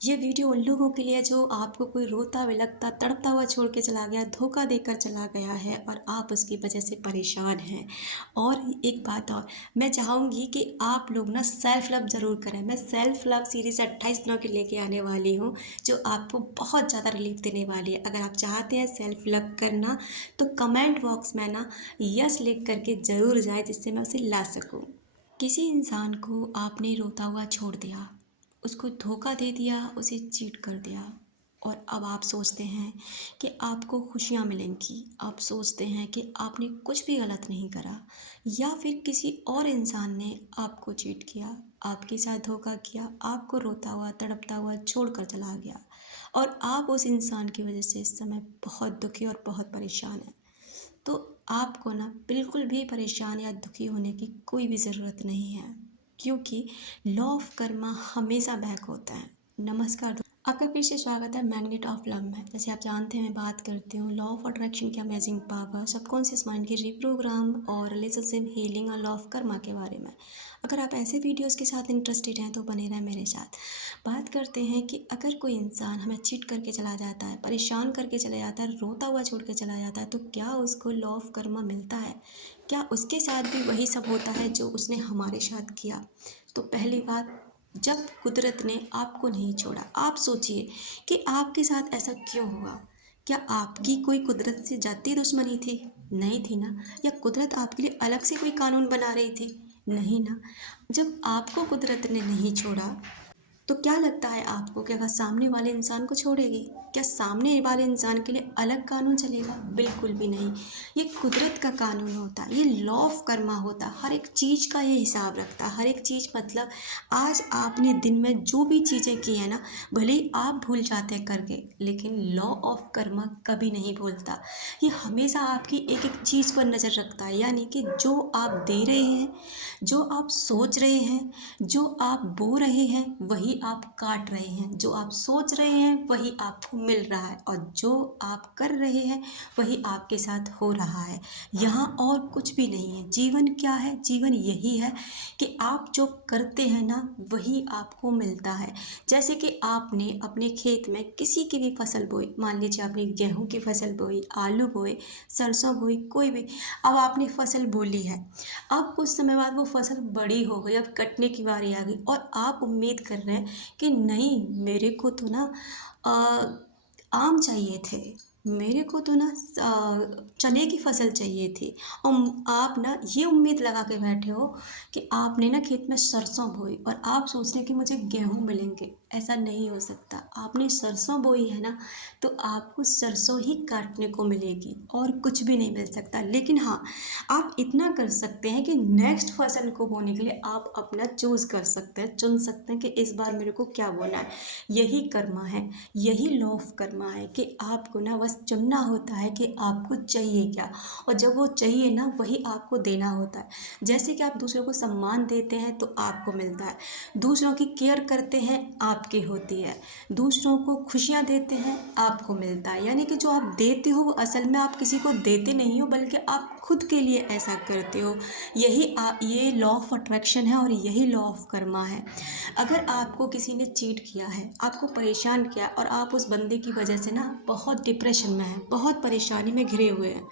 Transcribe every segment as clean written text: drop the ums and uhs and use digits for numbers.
ये वीडियो उन लोगों के लिए है जो आपको कोई रोता, विलखता, तड़पता हुआ छोड़ के चला गया, धोखा देकर चला गया है और आप उसकी वजह से परेशान हैं। और एक बात और, मैं चाहूँगी कि आप लोग ना सेल्फ लव ज़रूर करें। मैं सेल्फ लव सीरीज़ 28 दिनों की लेके आने वाली हूँ, जो आपको बहुत ज़्यादा रिलीफ देने वाली है। अगर आप चाहते हैं सेल्फ लव करना, तो कमेंट बॉक्स में ना यस लिख करके ज़रूर जाए, जिससे मैं उसे ला सकूँ। किसी इंसान को आपने रोता हुआ छोड़ दिया, उसको धोखा दे दिया, उसे चीट कर दिया, और अब आप सोचते हैं कि आपको खुशियाँ मिलेंगी। आप सोचते हैं कि आपने कुछ भी गलत नहीं करा, या फिर किसी और इंसान ने आपको चीट किया, आपके साथ धोखा किया, आपको रोता हुआ, तड़पता हुआ छोड़ कर चला गया, और आप उस इंसान की वजह से इस समय बहुत दुखी और बहुत परेशान हैं। तो आपको ना बिल्कुल भी परेशान या दुखी होने की कोई भी ज़रूरत नहीं है, क्योंकि लॉ ऑफ कर्मा हमेशा बैक होता है। नमस्कार आपका फिर से स्वागत है मैग्नेट ऑफ लव में। जैसे आप जानते हैं, मैं बात करती हूँ लॉ ऑफ अट्रैक्शन की अमेजिंग पावर, सबकॉन्शियस माइंड की रिप्रोग्राम और रिलेशनशिप हीलिंग और लॉ ऑफ कर्मा के बारे में। अगर आप ऐसे वीडियोस के साथ इंटरेस्टेड हैं तो बने रहें मेरे साथ। बात करते हैं कि अगर कोई इंसान हमें चीट करके चला जाता है, परेशान करके चला जाता है, रोता हुआ छोड़ के चला जाता है, तो क्या उसको लॉ ऑफ कर्मा मिलता है? क्या उसके साथ भी वही सब होता है जो उसने हमारे साथ किया? तो पहली बात, जब कुदरत ने आपको नहीं छोड़ा, आप सोचिए कि आपके साथ ऐसा क्यों हुआ? क्या आपकी कोई कुदरत से जाती दुश्मनी थी? नहीं थी ना। या कुदरत आपके लिए अलग से कोई कानून बना रही थी? नहीं ना। जब आपको कुदरत ने नहीं छोड़ा, तो क्या लगता है आपको, क्या सामने वाले इंसान को छोड़ेगी? क्या सामने वाले इंसान के लिए अलग कानून चलेगा? बिल्कुल भी नहीं। ये कुदरत का कानून होता है, ये लॉ ऑफ कर्मा होता है। हर एक चीज़ का ये हिसाब रखता है। हर एक चीज़ मतलब, आज आपने दिन में जो भी चीज़ें की हैं ना, भले ही आप भूल जाते हैं करके, लेकिन लॉ ऑफ कर्मा कभी नहीं भूलता। ये हमेशा आपकी एक एक चीज़ पर नज़र रखता है। यानी कि जो आप दे रहे हैं, जो आप सोच रहे हैं, जो आप बो रहे हैं, वही आप काट रहे हैं। जो आप सोच रहे हैं वही आपको मिल रहा है, और जो आप कर रहे हैं वही आपके साथ हो रहा है। यहाँ और कुछ भी नहीं है। जीवन क्या है? जीवन यही है कि आप जो करते हैं ना, वही आपको मिलता है। जैसे कि आपने अपने खेत में किसी की भी फसल बोई, मान लीजिए आपने गेहूं की फसल बोई, आलू बोए, सरसों बोई, कोई भी, अब आपने फसल बोली है। अब कुछ समय बाद वो फसल बड़ी हो गई, अब कटने की बारी आ गई, और आप उम्मीद कर रहे हैं कि नहीं, मेरे को तो ना आम चाहिए थे, मेरे को तो ना चने की फसल चाहिए थी, और आप ना ये उम्मीद लगा के बैठे हो कि आपने ना खेत में सरसों बोई, और आप सोच रहे हैं कि मुझे गेहूँ मिलेंगे। ऐसा नहीं हो सकता। आपने सरसों बोई है ना, तो आपको सरसों ही काटने को मिलेगी, और कुछ भी नहीं मिल सकता। लेकिन हाँ, आप इतना कर सकते हैं कि नेक्स्ट फसल को बोने के लिए आप अपना चूज़ कर सकते हैं, चुन सकते हैं कि इस बार मेरे को क्या बोना है। यही कर्मा है, यही लॉ ऑफ कर्मा है कि आपको ना बस चुनना होता है कि आपको चाहिए क्या, और जब वो चाहिए ना, वही आपको देना होता है। जैसे कि आप दूसरों को सम्मान देते हैं तो आपको मिलता है, दूसरों की केयर करते हैं आपकी होती है, दूसरों को खुशियाँ देते हैं आपको मिलता है। यानी कि जो आप देते हो वो असल में आप किसी को देते नहीं हो, बल्कि आप खुद के लिए ऐसा करते हो। ये लॉ ऑफ अट्रैक्शन है, और यही लॉ ऑफ कर्मा है। अगर आपको किसी ने चीट किया है, आपको परेशान किया, और आप उस बंदे की वजह से ना बहुत डिप्रेशन में हैं, बहुत परेशानी में घिरे हुए हैं,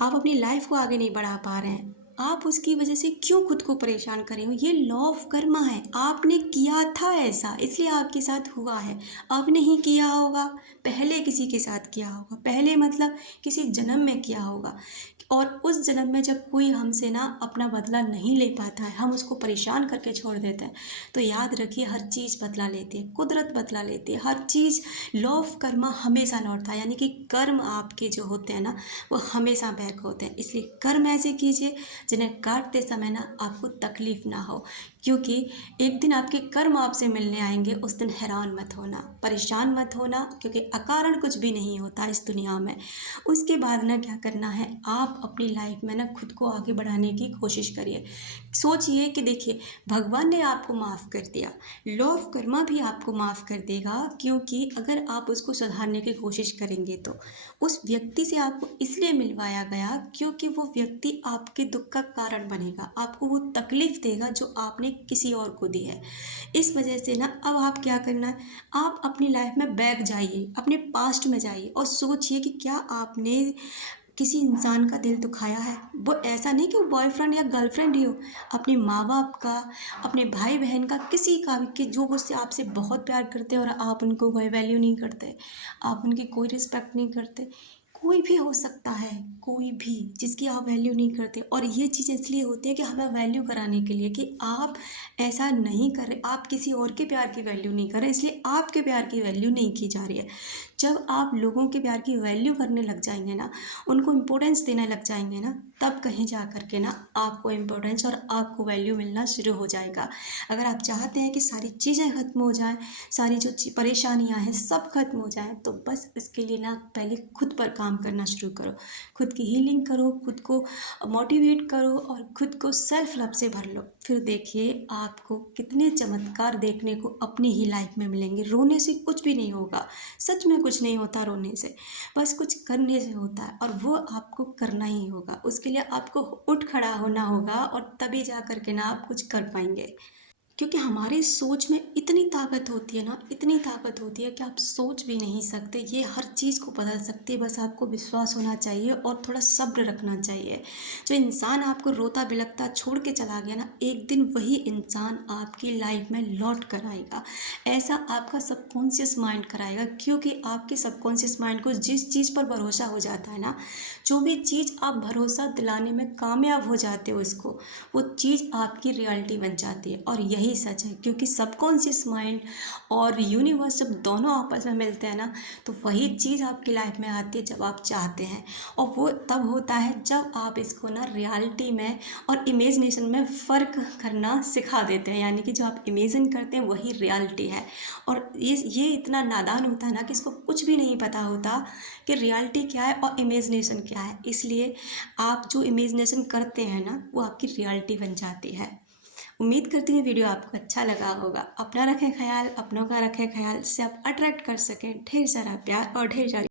आप अपनी लाइफ को आगे नहीं बढ़ा पा रहे हैं, आप उसकी वजह से क्यों खुद को परेशान कर रहे हो? ये लॉ ऑफ कर्मा है। आपने किया था ऐसा, इसलिए आपके साथ हुआ है। अब नहीं किया होगा, पहले किसी के साथ किया होगा, पहले मतलब किसी जन्म में किया होगा, और उस जन्म में जब कोई हमसे ना अपना बदला नहीं ले पाता है, हम उसको परेशान करके छोड़ देते हैं, तो याद रखिए, हर चीज़ बदला लेती है, कुदरत बदला लेती है, हर चीज़। लॉ ऑफ कर्मा हमेशा लौटता है। यानी कि कर्म आपके जो होते हैं ना, वो हमेशा बैक होते हैं। इसलिए कर्म ऐसे कीजिए जिन्हें काटते समय ना आपको तकलीफ ना हो, क्योंकि एक दिन आपके कर्म आपसे मिलने आएंगे। उस दिन हैरान मत होना, परेशान मत होना, क्योंकि अकारण कुछ भी नहीं होता इस दुनिया में। उसके बाद ना क्या करना है, आप अपनी लाइफ में ना खुद को आगे बढ़ाने की कोशिश करिए। सोचिए कि देखिए, भगवान ने आपको माफ़ कर दिया, लॉ ऑफ कर्मा भी आपको माफ़ कर देगा, क्योंकि अगर आप उसको सुधारने की कोशिश करेंगे तो उस व्यक्ति से आपको इसलिए मिलवाया गया क्योंकि वो व्यक्ति आपके दुख का कारण बनेगा, आपको वो तकलीफ़ देगा जो आपने किसी और को दी है। इस वजह से ना अब आप क्या करना है, आप अपनी लाइफ में बैक जाइए, अपने पास्ट में जाइए और सोचिए कि क्या आपने किसी इंसान का दिल दुखाया है। वो ऐसा नहीं कि वो बॉयफ्रेंड या गर्लफ्रेंड ही हो, अपने माँ बाप का, अपने भाई बहन का, किसी का भी, कि जो मुझसे आपसे बहुत प्यार करते हैं और आप उनको कोई वैल्यू नहीं करते, आप उनकी कोई रिस्पेक्ट नहीं करते। कोई भी हो सकता है, कोई भी जिसकी आप वैल्यू नहीं करते, और ये चीज़ इसलिए होती है कि हमें वैल्यू कराने के लिए कि आप ऐसा नहीं कर रहे, आप किसी और के प्यार की वैल्यू नहीं कर रहे, इसलिए आपके प्यार की वैल्यू नहीं की जा रही है। जब आप लोगों के प्यार की वैल्यू करने लग जाएंगे ना, उनको इम्पोर्टेंस देने लग जाएंगे ना, तब कहीं जा कर के ना आपको इम्पोर्टेंस और आपको वैल्यू मिलना शुरू हो जाएगा। अगर आप चाहते हैं कि सारी चीज़ें ख़त्म हो जाएं, सारी जो परेशानियां हैं सब खत्म हो जाएं, तो बस इसके लिए ना पहले खुद पर काम करना शुरू करो, खुद की हीलिंग करो, खुद को मोटिवेट करो और खुद को सेल्फ लव से भर लो। फिर देखिए आपको कितने चमत्कार देखने को अपनी ही लाइफ में मिलेंगे। रोने से कुछ भी नहीं होगा, सच में कुछ नहीं होता रोने से, बस कुछ करने से होता है, और वो आपको करना ही होगा। उसके लिए आपको उठ खड़ा होना होगा और तभी जा कर के ना आप कुछ कर पाएंगे। क्योंकि हमारी सोच में इतनी ताकत होती है ना, इतनी ताकत होती है कि आप सोच भी नहीं सकते, ये हर चीज़ को बदल सकती है। बस आपको विश्वास होना चाहिए और थोड़ा सब्र रखना चाहिए। जो इंसान आपको रोता बिलखता छोड़ के चला गया ना, एक दिन वही इंसान आपकी लाइफ में लौट कर आएगा। ऐसा आपका सबकॉन्शियस माइंड कराएगा, क्योंकि आपके सबकॉन्शियस माइंड को जिस चीज़ पर भरोसा हो जाता है ना, जो भी चीज़ आप भरोसा दिलाने में कामयाब हो जाते हो इसको, वो चीज़ आपकी रियलिटी बन जाती है। और यही सच है, क्योंकि सबकॉन्शियस माइंड और यूनिवर्स जब दोनों आपस में मिलते हैं ना, तो वही चीज़ आपकी लाइफ में आती है जब आप चाहते हैं। और वो तब होता है जब आप इसको ना रियलिटी में और इमेजिनेशन में फ़र्क करना सिखा देते हैं, यानी कि जो आप इमेजिन करते हैं वही रियलिटी है। और ये इतना नादान होता है ना कि इसको कुछ भी नहीं पता होता कि रियलिटी क्या है और इमेजिनेशन क्या है। इसलिए आप जो इमेजिनेशन करते हैं ना, वो आपकी रियलिटी बन जाती है। उम्मीद करती हूँ वीडियो आपको अच्छा लगा होगा। अपना रखें ख्याल, अपनों का रखें ख्याल, जिससे आप अट्रैक्ट कर सकें ढेर सारा प्यार और ढेर सारी